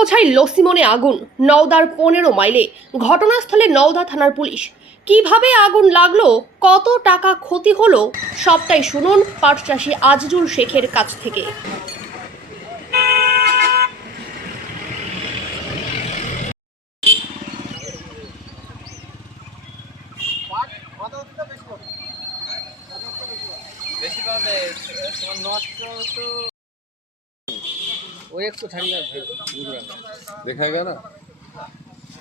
ব্যবসায়ী লসিমনে আগুন, নওদার পনেরো মাইলে। ঘটনাস্থলে নওদা থানার পুলিশ। কীভাবে আগুন লাগল, কত টাকা ক্ষতি হলো, সবটাই শুনুন পাট চাষি আজিজুল শেখের কাছ থেকে। বেশি তোমার নষ্ট তো ওই একটু ঠান্ডা দেখা গেল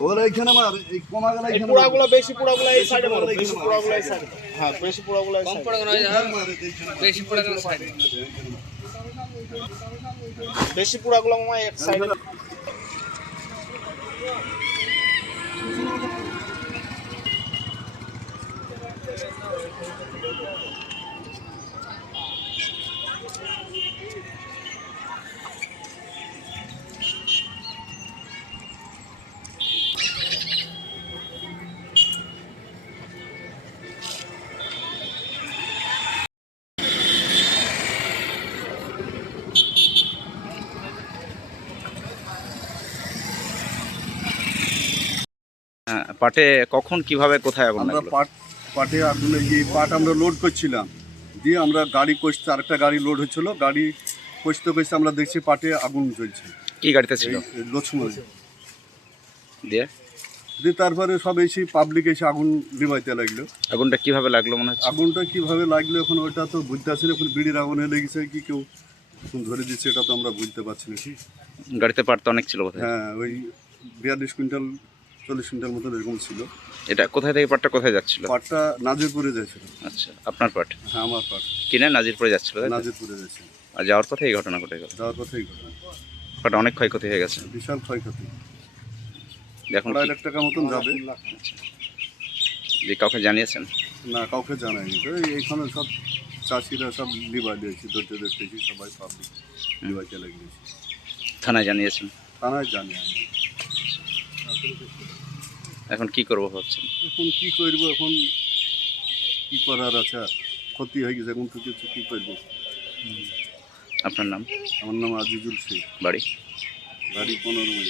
ওরা এখানে মার এই কমা গেল পোড়াগুলো বেশি পোড়াগুলো এই সাইডে মারো বেশি পোড়াগুলো এই সাইডে হ্যাঁ বেশি পোড়াগুলো এই সাইডে পড়ে গেল বেশি পড়ে গেল বেশি পোড়াগুলো মামা এক সাইডে হ্যাঁ, পাটে কখন কীভাবে কোথায় আগুন আমরা লাগল? পাট পাটে আগুন এই পাট আমরা লোড করছিলাম। দিয়ে আমরা গাড়ি কষতে আরেকটা গাড়ি লোড হচ্ছিল। গাড়ি কষতে কষতে আমরা দেখছি পাটে আগুন জ্বলছে। কি গাড়িতে ছিল? লক্ষ্মণ দিয়ে? দিয়ে তারপরে সব এসে পাবলিক এসে আগুন নিভাইতে লাগল। আগুনটা কীভাবে লাগল মনে হচ্ছে? আগুনটা কীভাবে লাগল এখন ওইটা তো বুঝতে পারছি না। এখন বিড়ির আগুনে লেগেছে কি কেউ ধরে দিচ্ছে এটা তো আমরা বুঝতে পারছি না। কি গাড়িতে পাট তো অনেক ছিল হ্যাঁ ওই বিয়াল্লিশ কুইন্টাল চল্লিশ কুইন্টাল মতো এরকম ছিল। এটা কোথায় থেকে পাটটা কোথায় যাচ্ছিল? পাটটা নাজিরপুরে যাচ্ছিল। আচ্ছা আপনার পাট? হ্যাঁ আমার পাট। কিনে নাজিরপুরে যাচ্ছিল নাজিরপুরে যাচ্ছিল। আর যাওয়ার পথে এই ঘটনা ঘটে গেল? যাওয়ার কথাই ঘটনা। পাট অনেক ক্ষয়ক্ষতি হয়ে গেছে। বিশাল ক্ষয়ক্ষতি। এখন আড়াই লাখ টাকা মতন যাবে। যে কাউকে জানিয়েছেন? না কাউকে জানায়নি। তো এই- এইখানে সব চাষিরা সব লিবাই দিয়েছি ধরতে দেখতেছি সবাই পাবলিক লিবাইতে লাগিয়েছি থানায় জানিয়েছেন? থানায় জানি আমি এখন কি করব ভাবছেন? এখন কি করব? এখন কি করার আছে? ক্ষতি হয়ে গেছে এখন তো কিছু কি করব? আপনার নাম? আমার নাম আজিজুল শেখ। বাড়ি? বাড়ি পনেরো মাইল।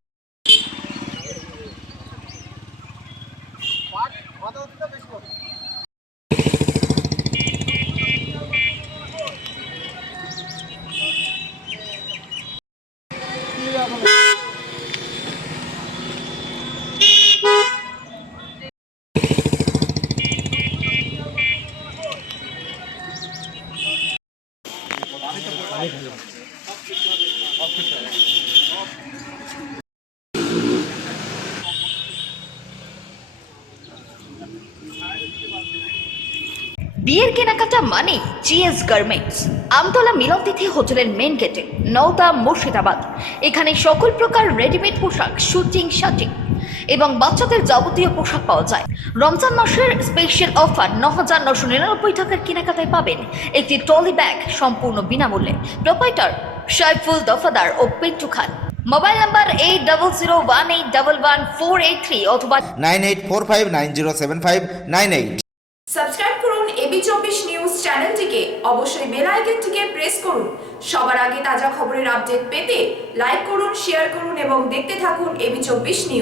বিয়ের কেনাকাটা মানে জিএস গার্মেন্টস আমতলা মিলনতিথি হোটেলের মেন গেটে নওদা মুর্শিদাবাদ। এখানে সকল প্রকার রেডিমেড পোশাক শুটিং শাটিং এবং বাচ্চাদের যাবতীয় পোশাক পাওয়া যায়। রমজান মাসের স্পেশাল অফার ন হাজার নশো নিরানব্বই টাকার কেনাকাটায় পাবেন একটি ট্রলি ব্যাগ সম্পূর্ণ বিনামূল্যে। প্রোপাইটার সাইফুল দফাদার ও Pintu Khan. Mobile number eight double zero one eight double one four eight three অথবা nine eight four five nine zero seven five nine eight subscribe করুন এবি চব্বিশ নিউজ চ্যানেলটিকে। অবশ্যই বেল আইকনটিকে press করুন। সবার আগে তাজা খবরের আপডেট পেতে লাইক করুন শেয়ার করুন এবং দেখতে থাকুন এবি চব্বিশ নিউজ